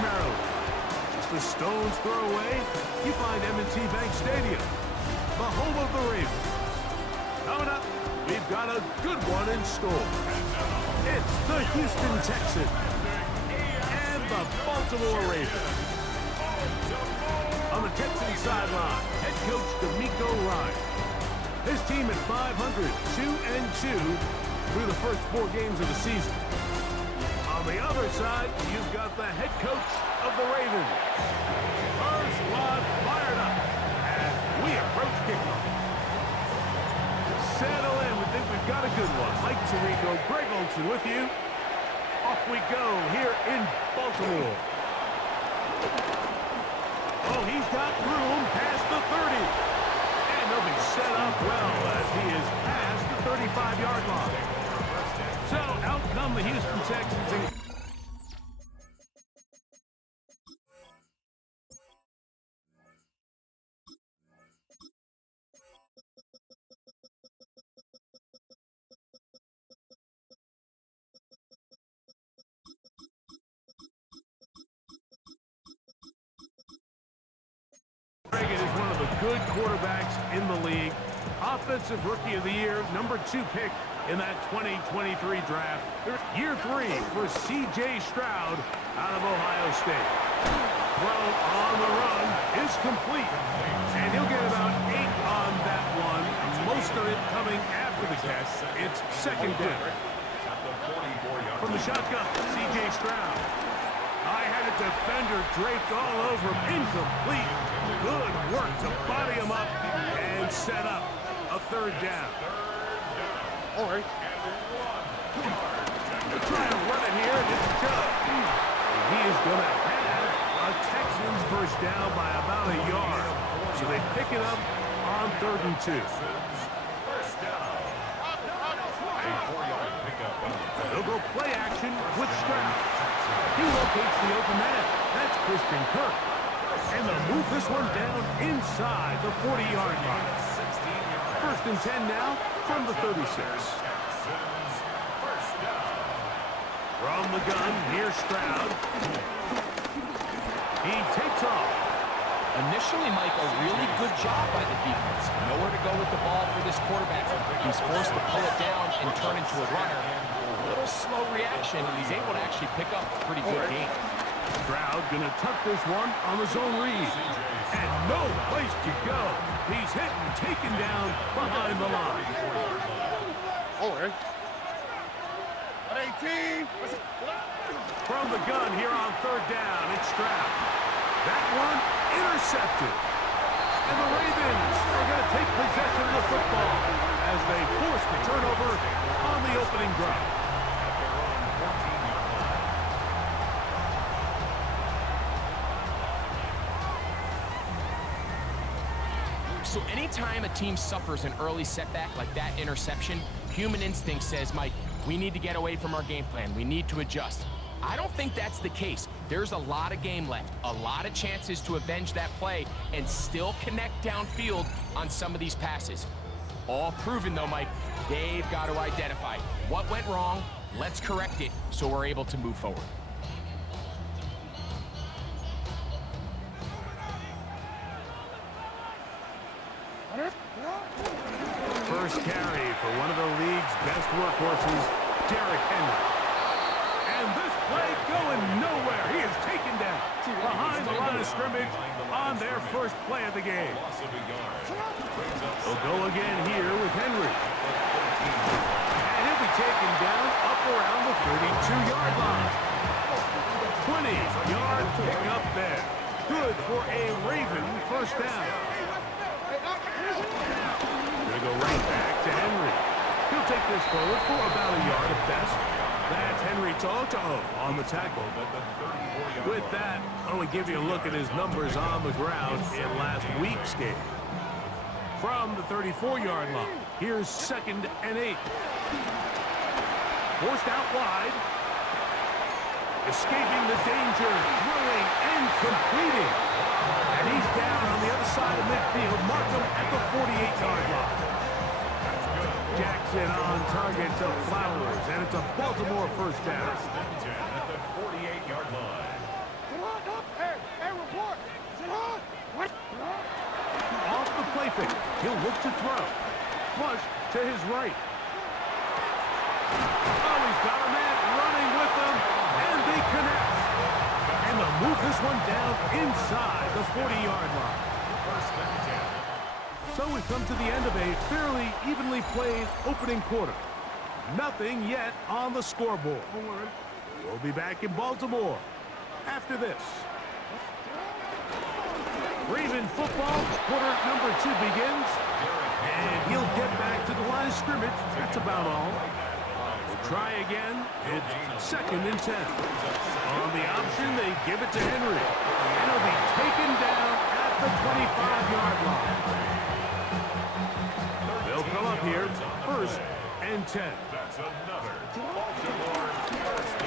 Maryland. Just a stone's throw away, you find M&T Bank Stadium, the home of the Ravens. Coming up, we've got a good one in store. It's the Houston Texans and the Baltimore Ravens. On the Texans sideline, head coach D'Amico Ryan. His team at 500, 2-2 through the first 4 games of the season. On the other side, you've got the head coach of the Ravens. Our squad fired up as we approach kickoff. Settle in. We think we've got a good one. Mike Tirico, Greg Olson with you. Off we go here in Baltimore. Oh, he's got room past the 30. And they'll be set up well as he is past the 35-yard line. So out come the Houston Texans. Reagan is one of the good quarterbacks in the league. Offensive Rookie of the Year, number 2 pick in that 2023 draft. Year 3 for C.J. Stroud out of Ohio State. Throw on the run is complete. And he'll get about 8 on that one. Most of it coming after the catch. It's second down. From the shotgun, C.J. Stroud. I had a defender draped all over him. Incomplete. Good work to body him up and set up a third down. All right. They're trying to run it here, and it's Chubb. He is going to have a Texans first down by about a yard. So they pick it up on 3rd and 2. They'll go play action with Stroud. He locates the open man. That's Christian Kirk. And they'll move this one down inside the 40-yard line. 1st and 10 now from the 36. From the gun, here's Stroud. He takes off. Initially, Mike, a really good job by the defense. Nowhere to go with the ball for this quarterback. He's forced to pull it down and turn into a runner. A little slow reaction, and he's able to actually pick up a pretty good game. Stroud gonna tuck this one on the zone read. And no place to go. He's hit and taken down behind the line. All right. 18. From the gun here on 3rd down, it's Stroud. That one intercepted. And the Ravens are going to take possession of the football as they force the turnover on the opening drive. So anytime a team suffers an early setback like that interception, human instinct says, Mike, we need to get away from our game plan. We need to adjust. I don't think that's the case. There's a lot of game left, a lot of chances to avenge that play and still connect downfield on some of these passes. All proven, though, Mike, they've got to identify what went wrong, let's correct it so we're able to move forward. First carry for one of the league's best workhorses, Derrick Henry. And this play going nowhere. He is taken down behind the line of scrimmage on their first play of the game. They'll go again here with Henry. And he'll be taken down up around the 32-yard line. 20-yard pickup there. Good for a Raven first down. Gonna go right back to Henry. He'll take this forward for about a yard at best. That's Henry Toto on the tackle. With that, I want to give you a look at his numbers on the ground in last week's game. From the 34-yard line, here's 2nd and 8. Forced out wide. Escaping the danger, throwing and completing. And he's down on the other side of midfield. Mark him at the 48-yard line. Jackson on target to Flowers, and it's a Baltimore first down. At the 48-yard line. He'll look to throw. Flush to his right. Oh, he's got a man running with them, and they connect. And they'll move this one down inside the 40-yard line. So we've come to the end of a fairly evenly played opening quarter. Nothing yet on the scoreboard. We'll be back in Baltimore after this. Raven football, quarter number 2 begins. And he'll get back to the line of scrimmage. That's about all. We'll try again. It's 2nd and 10. On the option, they give it to Henry. And it'll be taken down at the 25-yard line. They'll come up here, 1st and 10.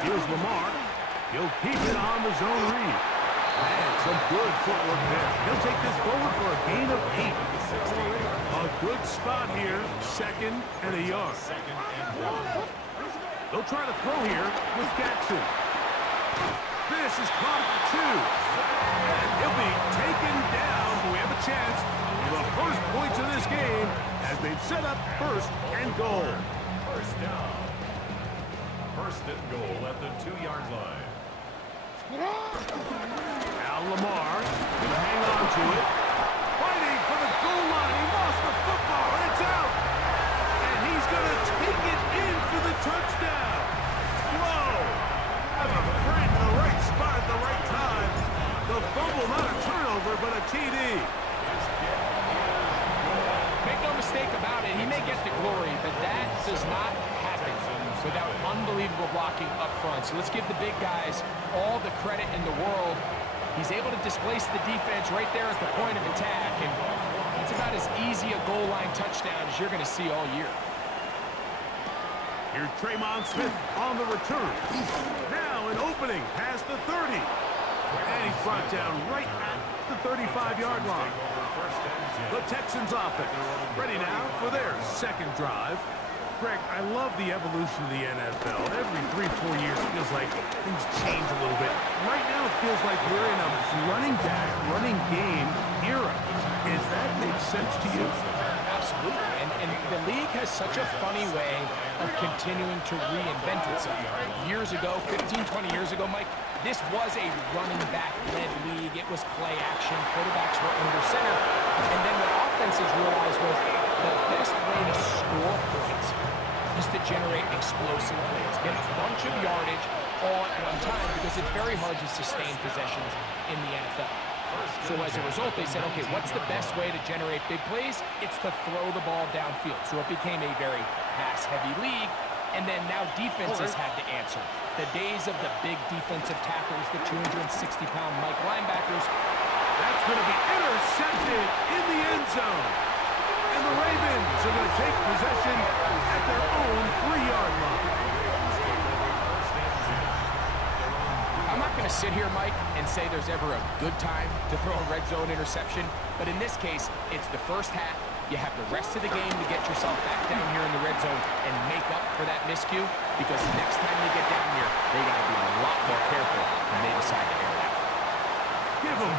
Here's Lamar. He'll keep it on the zone read. And some good footwork there. He'll take this forward for a gain of 8. A good spot here, 2nd and a yard. They'll try to throw here with Jackson. This is caught at the 2. And he'll be taken down. We have a chance for the first points of this game as they've set up 1st and goal. First down. 1st and goal at the 2-yard line. Now Lamar will hang on to it. Fighting for the goal line. He lost the football. And it's out. And he's going to take it in for the touchdown. Whoa. Have a friend in the right spot at the right time. The fumble, not a turnover, but a TD. Make no mistake about it, he may get the glory, but that does not happen without unbelievable blocking up front. So let's give the big guys all the credit in the world. He's able to displace the defense right there at the point of attack, and it's about as easy a goal line touchdown as you're going to see all year. Here's Tremont Smith on the return. Now an opening past the 30. And he's brought down right at the 35-yard line. The Texans offense ready now for their 2nd drive. Greg, I love the evolution of the NFL. Every 3-4 years it feels like things change a little bit. Right now it feels like we're in a running back, running game era. Does that make sense to you? Absolutely, and the league has such a funny way of continuing to reinvent itself. Years ago, 15, 20 years ago, Mike, this was a running back-led league. It was play action. Quarterbacks were under center. And then what offenses realized was the best way to score points is to generate explosive plays. Get a bunch of yardage all at one time because it's very hard to sustain possessions in the NFL. So as a result, they said, okay, what's the best way to generate big plays? It's to throw the ball downfield. So it became a very pass-heavy league. And then now defenses had to answer. The days of the big defensive tackles, the 260-pound Mike linebackers. That's going to be intercepted in the end zone. And the Ravens are going to take possession at their own 3-yard line. I'm not going to sit here, Mike, and say there's ever a good time to throw a red zone interception. But in this case, it's the first half. You have the rest of the game to get yourself back down here in the red zone and make up for that miscue, because next time they get down here, they got to be a lot more careful when they decide to air it out. Give them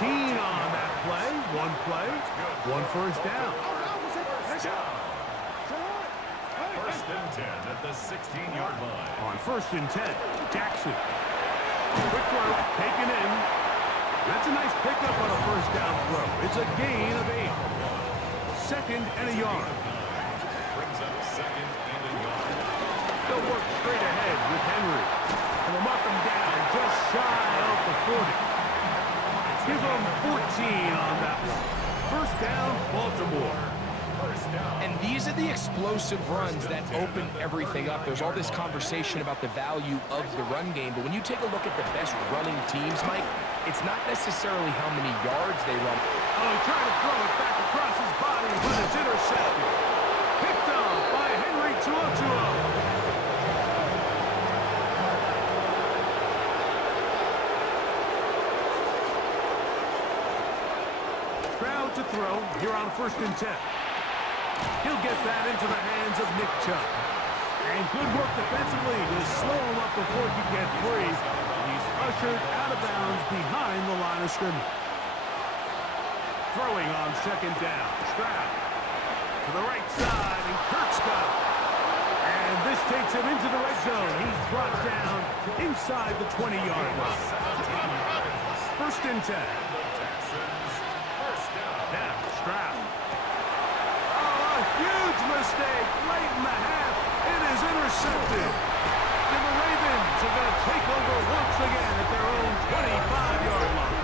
14 on that play. One play, 1 first down. 1st and 10 at the 16-yard line. On 1st and 10, Jackson. Quick throw, taken in. That's a nice pickup on a first down throw. It's a gain of 8. 2nd and a yard. Brings up 2nd and a yard. They'll work straight ahead with Henry. And they'll mark him down just shy of the 40. Give them 14 on that one. 1st down, Baltimore. And these are the explosive runs that open everything up. There's all this conversation about the value of the run game, but when you take a look at the best running teams, Mike, it's not necessarily how many yards they run. Oh, he tried to throw it back across his body, but it's intercepted. Picked off by Henry TuoTuo. Crowd to throw here on 1st and 10. He'll get that into the hands of Nick Chubb. And good work defensively to slow him up before he can get free. He's ushered out of bounds behind the line of scrimmage. throwing on second down. Stroud to the right side, and Kirk's got it. And this takes him into the red zone. He's brought down inside the 20-yard line. First and 10. Now, Stroud. Oh, a huge mistake late in the half. It is intercepted. And the Ravens are going to take over once again at their own 25-yard line.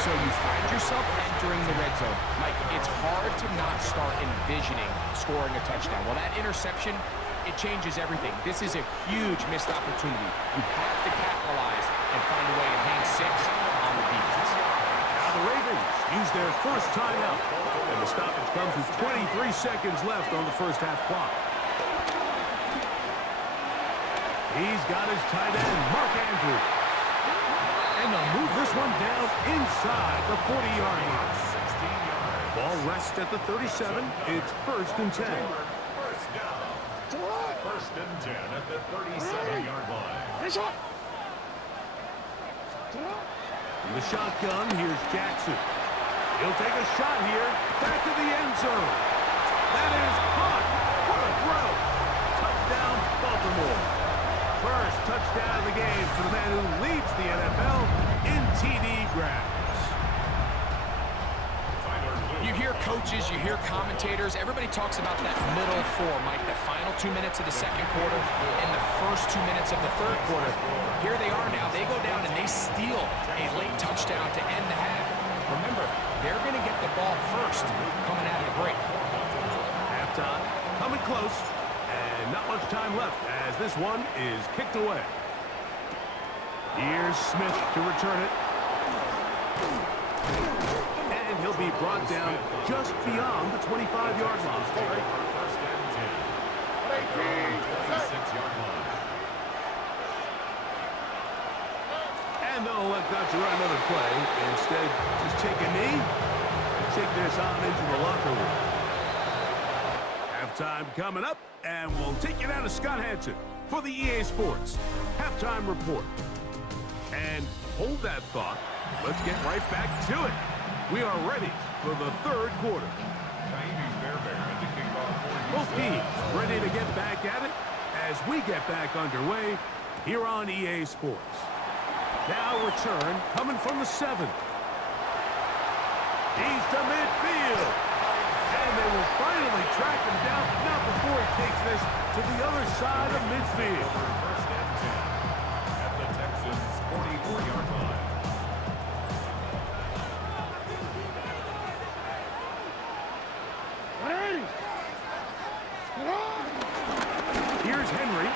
So you find yourself entering the red zone. Mike, it's hard to not start envisioning scoring a touchdown. Well, that interception, it changes everything. This is a huge missed opportunity. You have to capitalize and find a way to hang 6 on the defense. Now the Ravens use their first timeout. And the stoppage comes with 23 seconds left on the first half clock. He's got his tight end, Mark Andrews. And they'll move this one down inside the 40-yard line. Ball rests at the 37. It's first and 10. First and 10 at the 37-yard line. In the shotgun, here's Jackson. He'll take a shot here. Back to the end zone. That is caught. What a throw. Touchdown, Baltimore. First touchdown of the game for the man who leads the NFL in TD grabs. You hear coaches, you hear commentators, everybody talks about that middle 4, Mike, the final 2 minutes of the second quarter and the first 2 minutes of the third quarter. Here they are now. They go down and they steal a late touchdown to end the half. Remember, they're going to get the ball first coming out of the break. Halftime, coming close, and not much time left as this one is kicked away. Here's Smith to return it. And he'll be brought down just beyond the 25-yard line. First and 10. 26-yard line. And they'll let Dutcher run another play. Instead, just take a knee and take this on into the locker room. Halftime coming up, and we'll take you down to Scott Hansen for the EA Sports Halftime Report. And hold that thought. Let's get right back to it. We are ready for the third quarter. Both teams ready to get back at it as we get back underway here on EA Sports. Now return coming from the 7. He's to midfield. And they will finally track him down, not before he takes this to the other side of midfield. First and 10 at the Texans' 44-yard line. Here's Henry.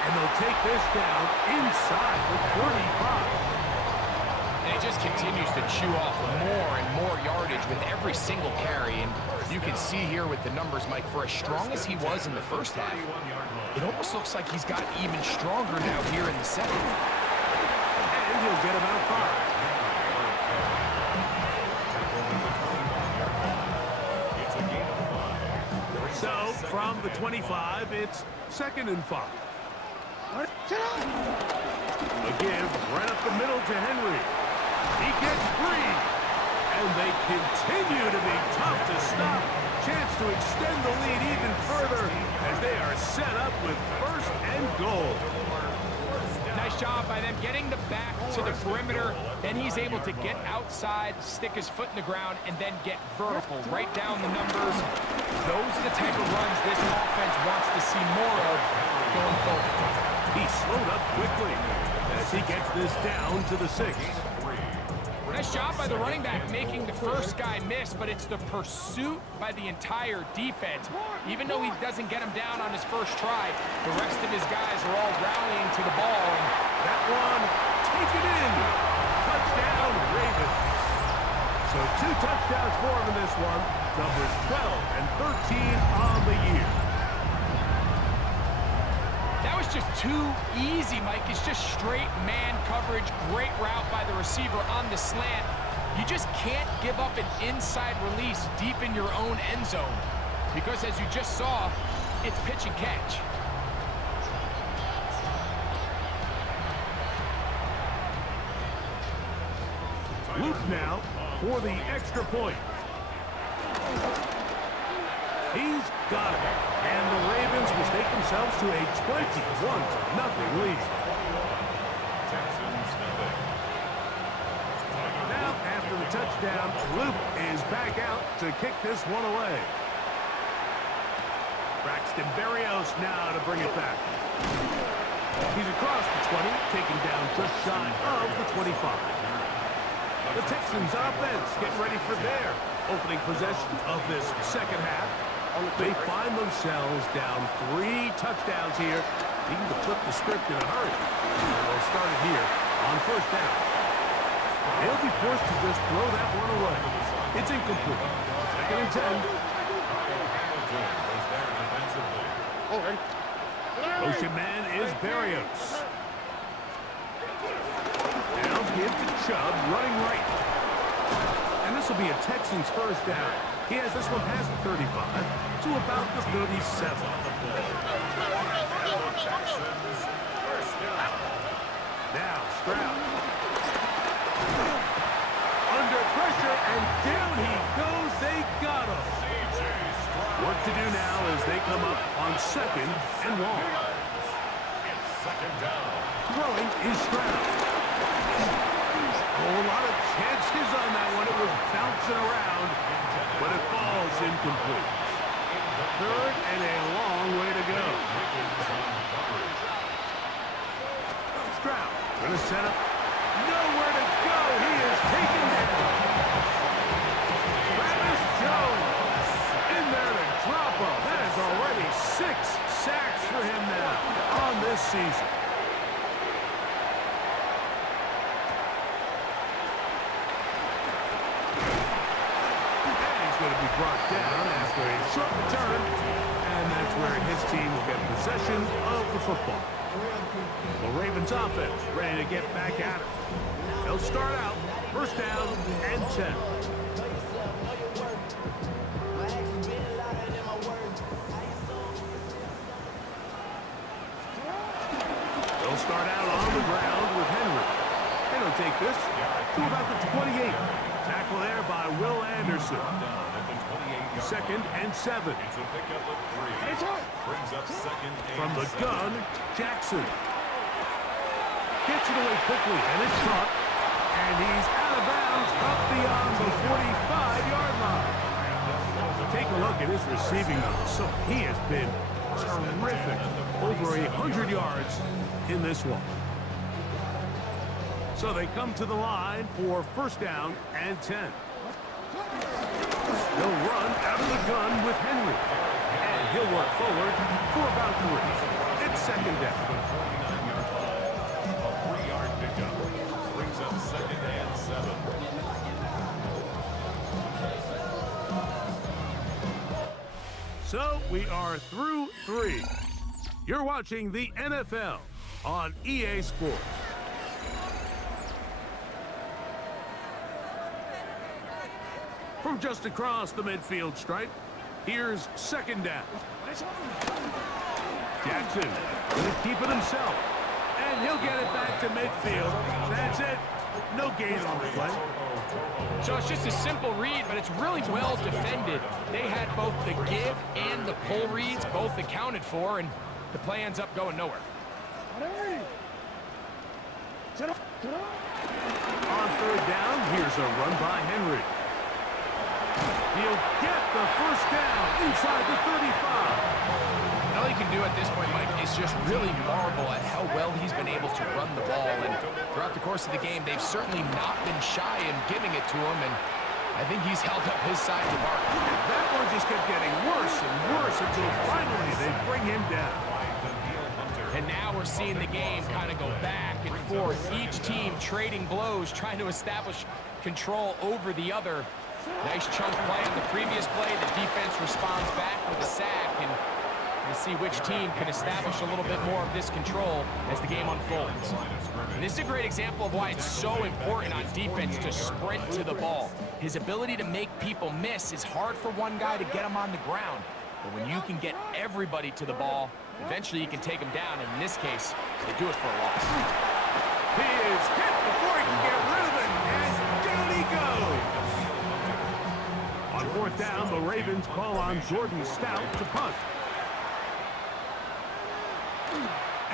And they'll take this down inside the 35. And he just continues to chew off more and more yardage with every single carry. And you can see here with the numbers, Mike, for as strong as he was in the first half, it almost looks like he's got even stronger now here in the second. And he'll get about 5. So, from the 25, it's second and 5. A give right up the middle to Henry. He gets free. And they continue to be tough to stop. Chance to extend the lead even further as they are set up with first and goal. Nice job by them getting the back to the perimeter. Then he's able to get outside, stick his foot in the ground, and then get vertical. Right down the numbers. Those are the type of runs this offense wants to see more of going forward. He slowed up quickly as he gets this down to the 6. Nice job by the running back making the first guy miss, but it's the pursuit by the entire defense. Even though he doesn't get him down on his first try, the rest of his guys are all rallying to the ball. And that one, take it in. Touchdown, Ravens. So 2 touchdowns for him in this one. Numbers 12 and 13 on the year. that was just too easy, Mike. It's just straight man coverage. Great route by the receiver on the slant. You just can't give up an inside release deep in your own end zone because, as you just saw, it's pitch and catch. Luke now for the extra point. He's got it. And the Ravens will take themselves to a 21-0 lead. Now, after the touchdown, Luke is back out to kick this one away. Braxton Berrios now to bring it back. He's across the 20, taken down just shy of the 25. The Texans offense getting ready for their opening possession of this second half. They find themselves down 3 touchdowns here, needing to flip the script in a hurry. And they'll start it here on first down. They'll be forced to just throw that one away. It's incomplete. Second and 10. Motion man is Berrios. Now give to Chubb, running right. And this will be a Texans first down. He has this one past the 35 to about the 37. Now Stroud. Under pressure, and down he goes. They got him. Work to do now as they come up on second and long. Throwing is Stroud. Oh, a lot of chances on that one. It was bouncing around, but it falls incomplete. Third and a long way to go. Stroud going to set up. Nowhere to go. He is taken down. Travis Jones in there to drop him. That is already 6 sacks for him now on this season. Going to be brought down after a short return, and that's where his team will get possession of the football. The Ravens offense ready to get back at it. They'll start out first down and 10. They'll start out on the ground with Henry. And he'll take this to about the 28. Tackle there by Will Anderson. Second and 7. From the gun, Jackson. Gets it away quickly, and it's caught. And he's out of bounds up beyond the 45-yard line. Take a look at his receiving numbers. So he has been terrific. Over 100 yards in this one. So they come to the line for first down and 10. They'll run out of the gun with Henry. And he'll work forward for about 3. It's second down. A 3-yard pickup brings up second and 7. So we are through 3. You're watching the NFL on EA Sports. From just across the midfield stripe, here's second down. Jackson going to keep it himself, and he'll get it back to midfield. That's it. No gain on the play. So it's just a simple read, but it's really well defended. They had both the give and the pull reads, both accounted for, and the play ends up going nowhere. On third down, here's a run by Henry. He'll get the first down inside the 35. All he can do at this point, Mike, is just really marvel at how well he's been able to run the ball. And throughout the course of the game, they've certainly not been shy in giving it to him. And I think he's held up his side of the bargain. That one just kept getting worse and worse until finally they bring him down. And now we're seeing the game kind of go back and forth. Each team trading blows, trying to establish control over the other. Nice chunk play on the previous play. The defense responds back with a sack, and we'll see which team can establish a little bit more of this control as the game unfolds. And this is a great example of why it's so important on defense to sprint to the ball. His ability to make people miss is hard for one guy to get him on the ground. But when you can get everybody to the ball, eventually you can take him down. And in this case, they do it for a loss. He is hit before he can get rid of it, and down he On fourth down, the Ravens call on Jordan Stout to punt.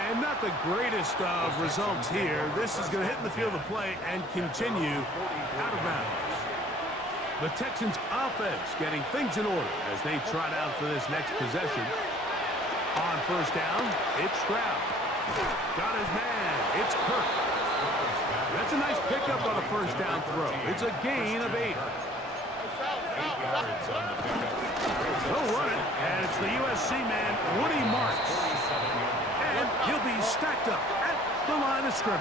And not the greatest of results here. This is going to hit in the field of play and continue out of bounds. The Texans offense getting things in order as they trot out for this next possession. On first down, it's Stroud. Got his man. It's Kirk. That's a nice pickup on a first down throw. It's a gain of 8. 8 yards on the pickup. They'll run it, and it's the USC man, Woody Marks. And he'll be stacked up at the line of scrimmage.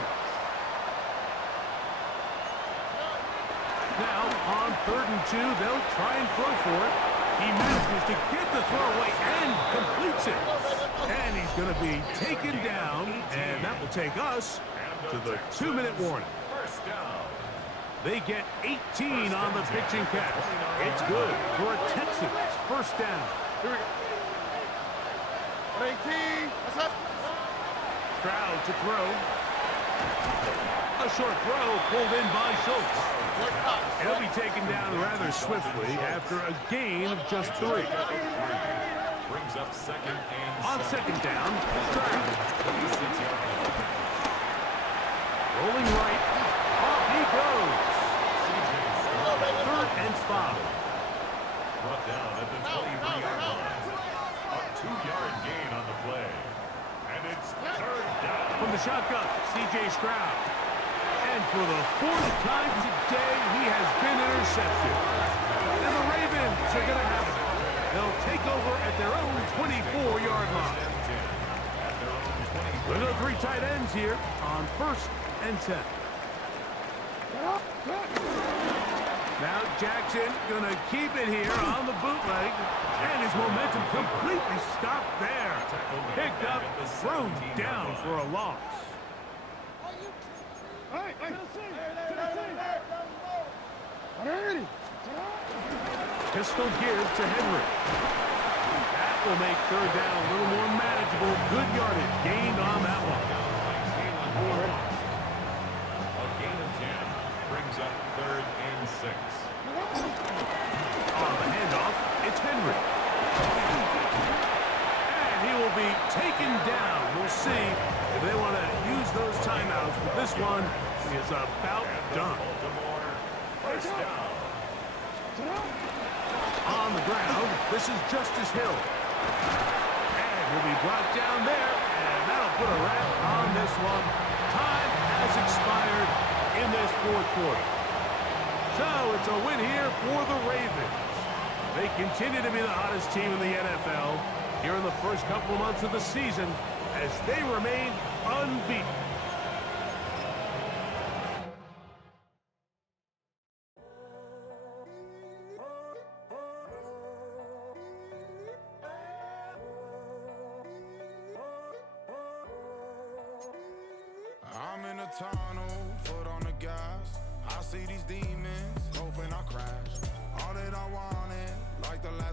Now, on 3rd and 2, they'll try and throw for it. He manages to get the throw away and completes it. And he's going to be taken down, and that will take us to the 2-minute warning. First down. They get 18 on the pitching catch. It's good for a Texans first down. Here we go. 18. What's up? Stroud to throw. A short throw pulled in by Schultz. He'll be taken down rather swiftly after a gain of just 3. Brings up second and On second down, Stroud. Rolling right. Off he goes. 3rd and 5. Brought down at the 23-yard line. A 2-yard gain on the play. And it's 3rd down. From the shotgun, C.J. Stroud. And for the 4th time today, he has been intercepted. And the Ravens are going to have it. They'll take over at their own 24-yard line. We've got 3 tight ends here on 1st and 10. Now Jackson going to keep it here on the bootleg. And his momentum completely stopped there. Picked up, thrown down for a loss. Pistol give to Henry. That will make 3rd down a little more manageable. Good yardage gained on that one. A gain of 10 brings up 3rd and 6. On the handoff, it's Henry. And he will be taken down. We'll see if they want to use those timeouts, but this one is about done. Baltimore, first down. On the ground, this is Justice Hill. And he'll be brought down there, and that'll put a wrap on this one. Time has expired in this 4th quarter. So it's a win here for the Ravens. They continue to be the hottest team in the NFL here in the first couple of months of the season as they remain unbeaten. I'm in a tunnel, foot on the gas. I see these demons, hoping I crash. All that I wanted, like the last